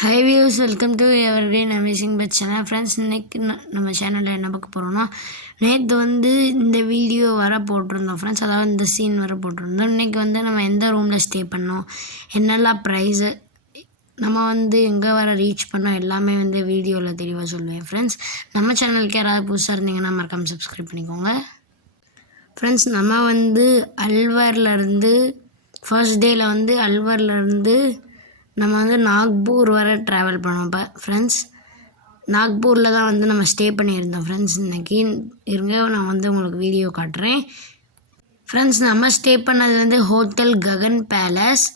High views, welcome to evergreen amazing pet channel. Friends, இன்றைக்கி நம்ம சேனலில் என்ன பார்க்க போகிறோன்னா, நேற்று இந்த வீடியோ வர போட்டிருந்தோம் ஃப்ரெண்ட்ஸ். அதாவது இந்த சீன் வர போட்டிருந்தோம். இன்றைக்கி நம்ம எந்த ரூமில் ஸ்டே பண்ணோம், என்னெல்லாம் ப்ரைஸு, நம்ம எங்கே வர ரீச் பண்ணோம், எல்லாமே வீடியோவில் தெளிவாக சொல்லுவேன் ஃப்ரெண்ட்ஸ். நம்ம சேனலுக்கு யாராவது புதுசாக இருந்தீங்கன்னா மறக்காமல் சப்ஸ்கிரைப் பண்ணிக்கோங்க ஃப்ரெண்ட்ஸ். நம்ம அல்வர்லேருந்து ஃபர்ஸ்ட் டேயில் அல்வர்லேருந்து நம்ம நாக்பூர் வரை ட்ராவல் பண்ணோம். இப்போ ஃப்ரெண்ட்ஸ், நாக்பூரில் தான் நம்ம ஸ்டே பண்ணியிருந்தோம் ஃப்ரெண்ட்ஸ். இன்றைக்கி இருங்க, நான் உங்களுக்கு வீடியோ காட்டுறேன் ஃப்ரெண்ட்ஸ். நம்ம ஸ்டே பண்ணது ஹோட்டல் ககன் பேலஸ்.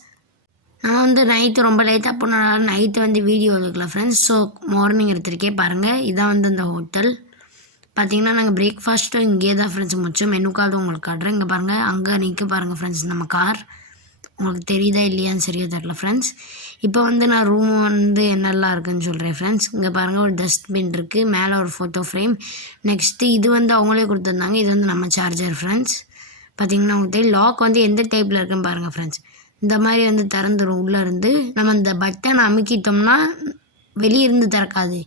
நம்ம நைட்டு ரொம்ப லேட்டாக போனனால நைட்டு வீடியோ எடுக்கல ஃப்ரெண்ட்ஸ். ஸோ மார்னிங் எடுத்துருக்கே பாருங்கள். இதான் இந்த ஹோட்டல். பார்த்திங்கன்னா நாங்கள் பிரேக்ஃபாஸ்ட்டும் இங்கே தான் ஃப்ரெண்ட்ஸ் முடிச்சோம். மெனு கார்டு உங்களுக்கு காட்டுறேன். இங்கே பாருங்கள், அங்கே நிற்க பாருங்கள் ஃப்ரெண்ட்ஸ் நம்ம கார். உங்களுக்கு தெரியுதா இல்லையான்னு சரியாக தெரில ஃப்ரெண்ட்ஸ். இப்போ நான் ரூம் என்னெல்லாம் இருக்குதுன்னு சொல்கிறேன் ஃப்ரெண்ட்ஸ். இங்கே பாருங்கள், ஒரு டஸ்ட்பின் இருக்குது, மேலே ஒரு ஃபோட்டோ ஃப்ரேம். நெக்ஸ்ட்டு இது அவங்களே கொடுத்துருந்தாங்க. இது நம்ம சார்ஜர் ஃப்ரெண்ட்ஸ். பார்த்திங்கன்னா உங்களுக்கு தெரியும். லாக் எந்த டைப்பில் இருக்குன்னு பாருங்கள் ஃப்ரெண்ட்ஸ். இந்த மாதிரி திறந்துடும் உள்ளேருந்து. நம்ம இந்த பட்டன் அமுக்கிட்டோம்னா வெளியே இருந்து திறக்காது,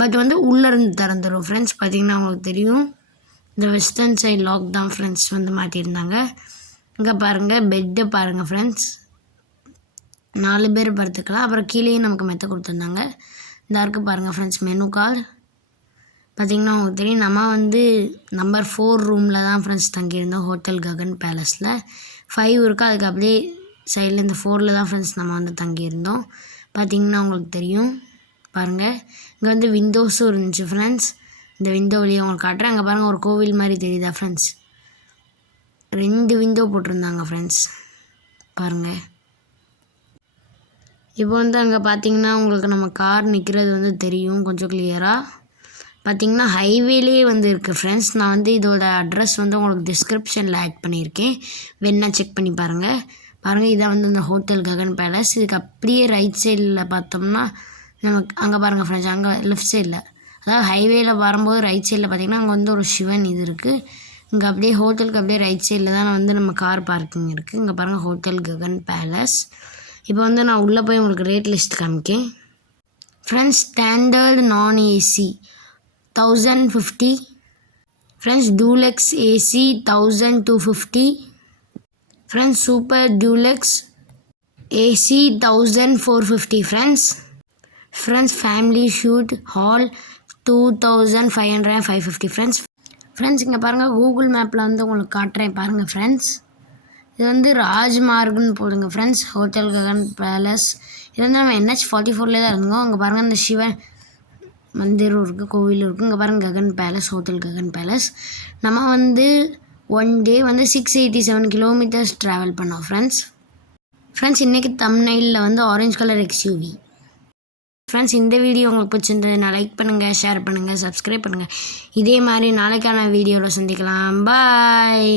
பட் உள்ளேருந்து திறந்துடும் ஃப்ரெண்ட்ஸ். பார்த்திங்கன்னா உங்களுக்கு தெரியும், இந்த வெஸ்டர்ன் சைட் லாக் தான் ஃப்ரெண்ட்ஸ் மாட்டியிருந்தாங்க. இங்கே பாருங்கள், பெட்டு பாருங்கள் ஃப்ரெண்ட்ஸ், 4 பேர் படுத்துக்கலாம். அப்புறம் கீழேயும் நமக்கு மெத்த கொடுத்துருந்தாங்க. இந்த இருக்குது பாருங்கள் ஃப்ரெண்ட்ஸ் மெனு கார்டு. பார்த்திங்கன்னா உங்களுக்கு தெரியும், நம்ம நம்பர் 4 ரூமில் தான் ஃப்ரெண்ட்ஸ் தங்கியிருந்தோம் ஹோட்டல் ககன் பேலஸில். 5 இருக்குது, அதுக்கு அப்படியே சைடில் இந்த 4ல் தான் ஃப்ரெண்ட்ஸ் நம்ம தங்கியிருந்தோம். பார்த்திங்கன்னா உங்களுக்கு தெரியும் பாருங்கள், இங்கே விண்டோஸும் இருந்துச்சு ஃப்ரெண்ட்ஸ். இந்த விண்டோ வழியாக உங்களுக்கு காட்டுறேன். அங்கே பாருங்கள், ஒரு கோவில் மாதிரி தெரியுதா ஃப்ரெண்ட்ஸ். 2 விண்டோ போட்டிருந்தாங்க ஃப்ரெண்ட்ஸ் பாருங்கள். இப்போ அங்கே பார்த்தீங்கன்னா உங்களுக்கு நம்ம கார் நிற்கிறது தெரியும் கொஞ்சம் கிளியராக. பார்த்திங்கன்னா ஹைவேலே இருக்குது ஃப்ரெண்ட்ஸ். நான் இதோட அட்ரஸ் உங்களுக்கு டிஸ்கிரிப்ஷனில் ஆட் பண்ணியிருக்கேன், வேணா செக் பண்ணி பாருங்கள். இதான் இந்த ஹோட்டல் ககன் பேலஸ். இதுக்கு அப்படியே ரைட் சைடில் பார்த்தோம்னா நமக்கு அங்கே பாருங்கள் ஃப்ரெண்ட்ஸ், அங்கே லெஃப்ட் சைடில், அதாவது ஹைவேயில் வரும்போது ரைட் சைடில் பார்த்திங்கன்னா அங்கே ஒரு சிவன் இது இருக்குது. இங்கே அப்படியே ஹோட்டலுக்கு அப்படியே ரைட் சைடில் தான் நம்ம கார் பார்க்கிங் இருக்குது. இங்கே பாருங்கள், ஹோட்டல் ககன் பேலஸ். இப்போ நான் உள்ளே போய் உங்களுக்கு ரேட் லிஸ்ட் காமிக்கேன் ஃப்ரெண்ட்ஸ். ஸ்டாண்டர்ட் நான் AC 1050 friends. Deluxe AC 1250 friends. Super deluxe AC 1450 friends. Family shoot hall 2500 and 550 friends. இங்கே பாருங்கள், கூகுள் மேப்பில் உங்களுக்கு காட்டுறேன் பாருங்கள் ஃப்ரெண்ட்ஸ். இது ராஜ்மார்க்னு போடுங்க ஃப்ரெண்ட்ஸ், ஹோட்டல் ககன் பேலஸ். இது நம்ம NH44 தான் இருந்தோம். அங்கே பாருங்கள், இந்த சிவன் மந்திரம் இருக்குது, கோவிலும் இருக்குது. இங்கே பாருங்கள், Gagan palace, hotel Gagan palace. நம்ம 1 டே 687 கிலோமீட்டர்ஸ் ட்ராவல் பண்ணோம் ஃப்ரெண்ட்ஸ். இன்றைக்கி தம்ப்நெயிலில் ஆரஞ்சு கலர் XUV ஃப்ரெண்ட்ஸ். இந்த வீடியோ உங்களுக்கு பிடிச்சிருந்ததுன்னா லைக் பண்ணுங்கள், ஷேர் பண்ணுங்கள், சப்ஸ்கிரைப் பண்ணுங்கள். இதே மாதிரி நாளைக்கான வீடியோவில் சந்திக்கலாம். பாய்.